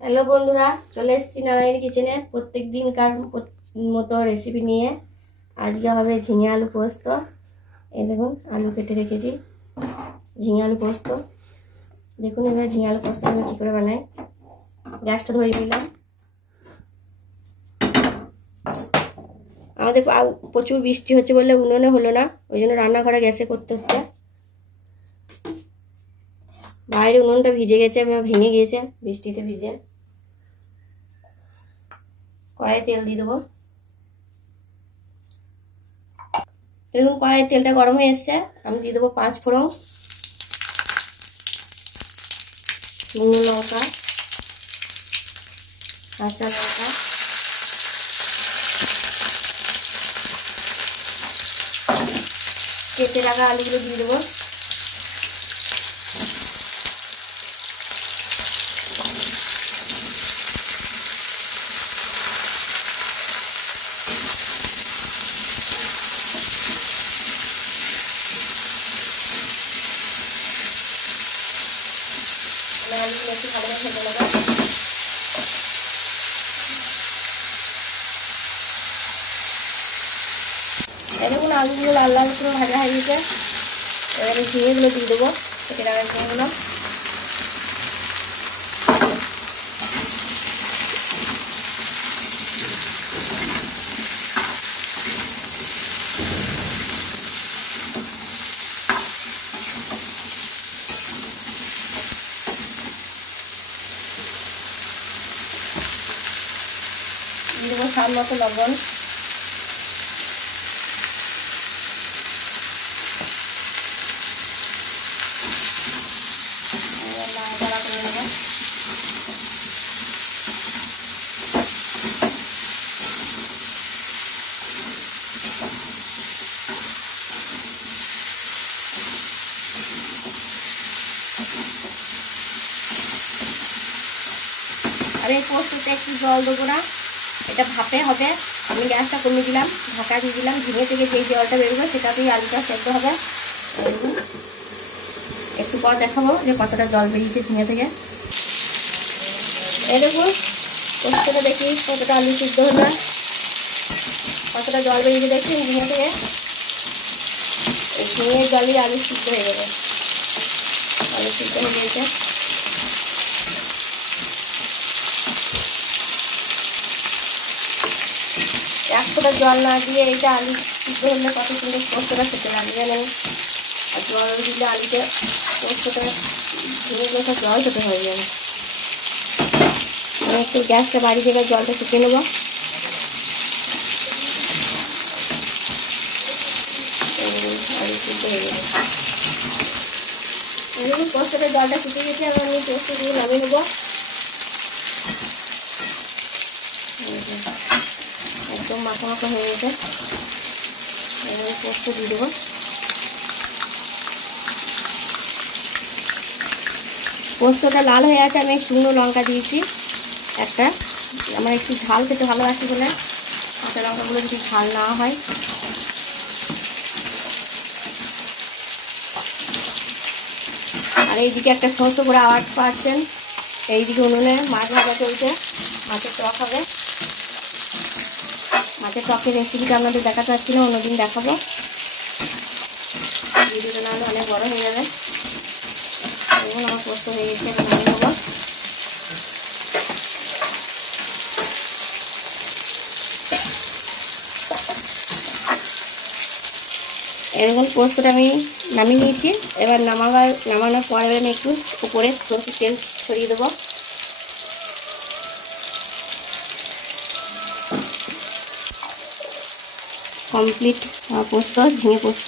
হ্যালো বন্ধুরা, চলে এসেছি নারায়ণী কিচেনে প্রত্যেক দিনকার মতো রেসিপি নিয়ে। আজকে হবে ঝিঙে আলু পোস্ত। এই দেখুন, আলু কেটে রেখেছি, ঝিঙে আলু পোস্ত। দেখুন এবার ঝিঙে আলু পোস্ত আমি কী করে বানাই। গ্যাসটা ধরে নিলাম। আমাদের প্রচুর বৃষ্টি হচ্ছে বলে উনুনে হলো না, ওই জন্য রান্নাঘরে গ্যাসে করতে হচ্ছে। বাইরে উনুনটা ভিজে গেছে, ভেঙে গিয়েছে বৃষ্টিতে ভিজে। কড়াই তেল দিয়ে দেবো। দেখুন কড়াইয়ের তেলটা গরম হয়ে এসছে, আমি দিয়ে দেবো 5 ফোড়ন, শুকনো লঙ্কা, কাঁচা লঙ্কা, কেটে রাখা আলুগুলো দিয়ে দেবো। আলুগুলো একটু ভালো করে ভেজে নেবো। দেখুন আলুগুলো লাল লাল করে ভাজা হয়ে গেছে। এবারে ঝিঙেগুলো দিয়ে দেবো, কেটে রাখা ঝিঙেগুলো। দিয়ে দেবো স্বাদ মতো লবণ। নাড়াচাড়া করে নেবো। আর এই পোস্ততে একটু জল দেবো না, এটা ভাপে হবে। আমি গ্যাসটা কমিয়ে দিলাম, ঢাকা দিয়ে দিলাম। ঝিঙে থেকে যেই জলটা বেরোবে সেটাতেই আলুটা সেদ্ধ হবে। একটু পর দেখাবো যে কতটা জল বেরিয়েছে ঝিঙে থেকে। এই দেখুন পোস্তটা দেখি কতটা আলু সিদ্ধ হলো, কতটা জল বেরিয়েছে দেখছেন ঝিঙে থেকে। এই ঝিঙের জলই আলু সিদ্ধ হয়ে যাবে। আলু সিদ্ধ হয়ে গিয়েছে। এক ফোঁটা জল না দিয়ে এইটা আলু সিদ্ধ হলে কত সুন্দর পোস্তটা খেতে লাগবে জানেন। আর জল দিলে আলুতে পোস্তটা ঝিঙেগুলো সব জল খেতে হয়ে যাবে। আমি একটু গ্যাসটা বাড়ি থেকে জলটা শুকিয়ে নেবো। আলু সিদ্ধ হয়ে যাবে। দেখুন পোস্তটা জলটা শুকিয়ে গেছে, এবার আমি পোস্ত দিয়ে নামিয়ে নেবো। একদম মাখা মাখা হয়ে গেছে। এবারে পোস্ত দিয়ে দেবো। পোস্তটা লাল হয়ে আছে, আমি শুকনো লঙ্কা দিয়েছি একটা। আমার একটু ঝাল খেতে ভালোবাসি বলে কাঁচা লঙ্কাগুলো যদি ঝাল না হয়। আর এইদিকে একটা শস্য করে আওয়াজ পাচ্ছেন, এইদিকে উনুনে মাছ ভাজা চলছে। মাছের টক হবে। মাছের টকের রেসিপিটা আপনাদের দেখাতে পারছি না, অন্যদিন দেখাবো। ভিডিওটা নাহলে অনেক বড় হয়ে যাবে। দেখুন আমার পোস্ত হয়ে গেছে, আমি নিয়ে নেবো। এরকম পোস্তটা আমি নামিয়ে নিয়েছি। এবার নামানোর পরে আমি একটু উপরে সরষের তেল ছড়িয়ে দেবো। কমপ্লিট পোস্ত, ঝিঙে পোস্ত।